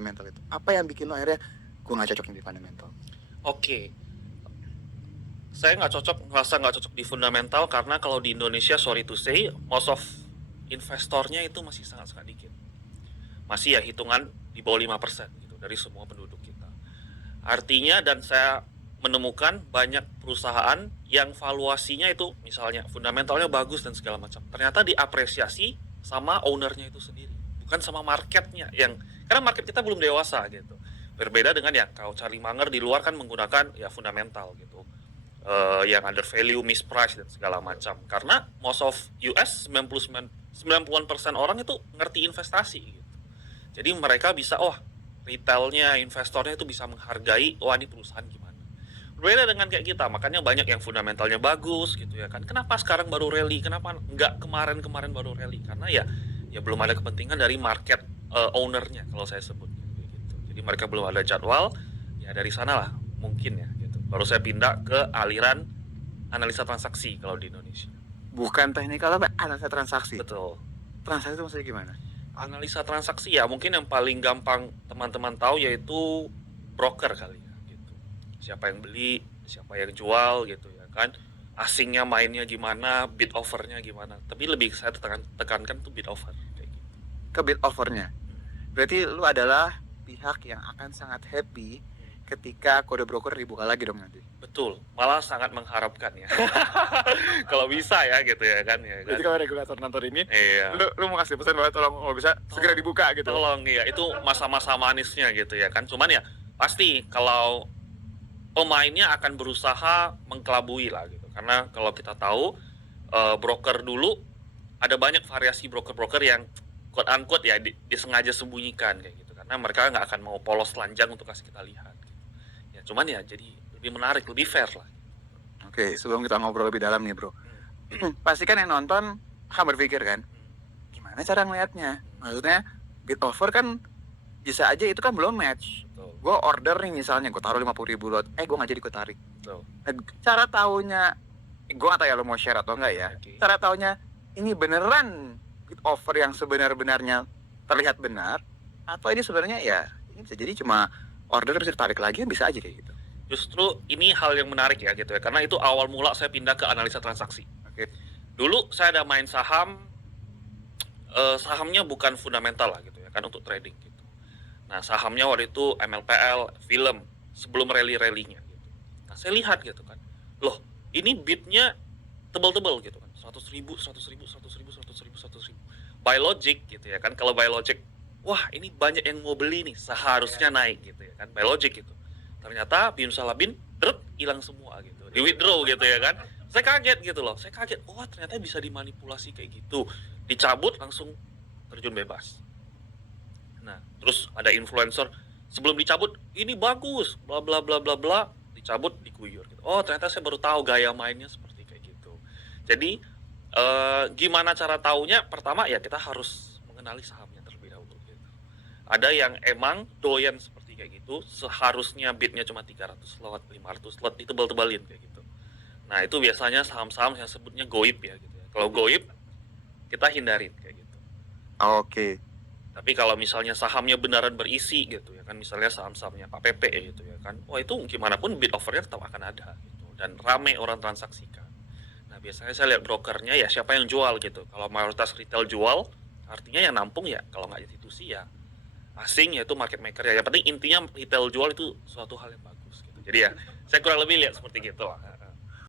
fundamental itu? Apa yang bikin lo akhirnya gue nggak cocok di fundamental? Oke, saya ngerasa nggak cocok di fundamental karena kalau di Indonesia, sorry to say, most of investornya itu masih sangat dikit. Masih ya hitungan di bawah 5% gitu dari semua penduduk kita. Artinya, dan saya menemukan banyak perusahaan yang valuasinya itu misalnya fundamentalnya bagus dan segala macam, ternyata diapresiasi sama ownernya itu sendiri, bukan sama marketnya, yang karena market kita belum dewasa gitu. Berbeda dengan yang kalau Charlie Munger di luar kan menggunakan ya fundamental gitu, yang under value, misprice dan segala macam. Karena most of US 90% orang itu ngerti investasi gitu. Jadi mereka bisa, retailnya, investornya itu bisa menghargai, ini perusahaan gimana. Berbeda dengan kayak kita, makanya banyak yang fundamentalnya bagus gitu ya kan. Kenapa sekarang baru rally? Kenapa nggak kemarin baru rally? Karena ya belum ada kepentingan dari market ownernya kalau saya sebut gitu. Jadi mereka belum ada jadwal, ya dari sana lah mungkin ya gitu. Baru saya pindah ke aliran analisa transaksi kalau di Indonesia. Bukan teknikal, apa analisa transaksi? Betul. Transaksi itu maksudnya gimana? Analisa transaksi ya mungkin yang paling gampang teman-teman tahu yaitu broker kali ya gitu. Siapa yang beli, siapa yang jual gitu ya kan. Asingnya mainnya gimana, bid offernya gimana. Tapi lebih saya tekankan tuh bid offer kayak gitu. Ke bid offernya. Berarti lu adalah pihak yang akan sangat happy ketika kode broker dibuka lagi dong nanti. Betul, malah sangat mengharapkan ya. Kalau bisa ya gitu ya kan ya. Jadi kalau regulator nonton ini, iya. lu mau kasih pesan bahwa tolong kalau bisa segera dibuka gitu. Tolong ya, itu masa-masa manisnya gitu ya kan. Cuman ya pasti kalau pemainnya akan berusaha mengkelabui lah gitu. Karena kalau kita tahu broker dulu ada banyak variasi broker-broker yang quote unquote ya disengaja sembunyikan kayak gitu. Karena mereka nggak akan mau polos telanjang untuk kasih kita lihat. Gitu. Ya cuman ya jadi lebih menarik, lebih fair lah. Oke, sebelum kita ngobrol lebih dalam nih bro, pasti kan yang nonton akan berpikir kan, gimana cara ngelihatnya? Maksudnya bid offer kan bisa aja itu kan belum match. Gue order nih misalnya, gue taruh 50.000 lot, gue nggak jadi gue tarik. Cara taunya, gue nggak tahu ya lo mau share atau enggak ya. Okay. Cara taunya ini beneran bid offer yang sebenar-benarnya terlihat benar, atau ini sebenarnya ya ini bisa jadi cuma order terus ditarik lagi, bisa aja kayak gitu. Justru ini hal yang menarik ya gitu ya, karena itu awal mula saya pindah ke analisa transaksi. Oke. Dulu saya ada main saham, sahamnya bukan fundamental lah gitu ya kan untuk trading gitu. Nah sahamnya waktu itu MLPL, film sebelum rally-rallynya gitu. Nah saya lihat gitu kan, loh ini bidnya tebal-tebal gitu kan, 100.000, buy logic gitu ya kan. Kalau buy logic, wah ini banyak yang mau beli nih, seharusnya naik gitu ya kan, buy logic gitu. Ternyata bin salabin hilang semua gitu, di withdraw gitu ya kan. Saya kaget gitu loh, ternyata bisa dimanipulasi kayak gitu, dicabut langsung terjun bebas. Nah terus ada influencer sebelum dicabut ini bagus bla bla bla bla bla, dicabut dikuyur gitu. Ternyata saya baru tahu gaya mainnya seperti kayak gitu. Jadi gimana cara taunya? Pertama ya kita harus mengenali sahamnya terlebih dahulu gitu. Ada yang emang doyan seperti kayak gitu, seharusnya bidnya cuma 300 lot, 500 lot, ditebal-tebalin kayak gitu. Nah itu biasanya saham-saham yang sebutnya goib ya gitu ya. Kalau goib kita hindarin kayak gitu. Oke. Tapi kalau misalnya sahamnya beneran berisi gitu ya kan, misalnya saham-sahamnya Pak Pepe gitu ya kan, itu gimana pun bid offernya tetap akan ada gitu, dan rame orang transaksikan. Nah biasanya saya lihat brokernya ya siapa yang jual gitu. Kalau mayoritas retail jual, artinya yang nampung ya kalau nggak institusi ya asing, yaitu market maker ya. Yang penting intinya retail jual itu suatu hal yang bagus gitu. Jadi ya saya kurang lebih lihat seperti gitu lah.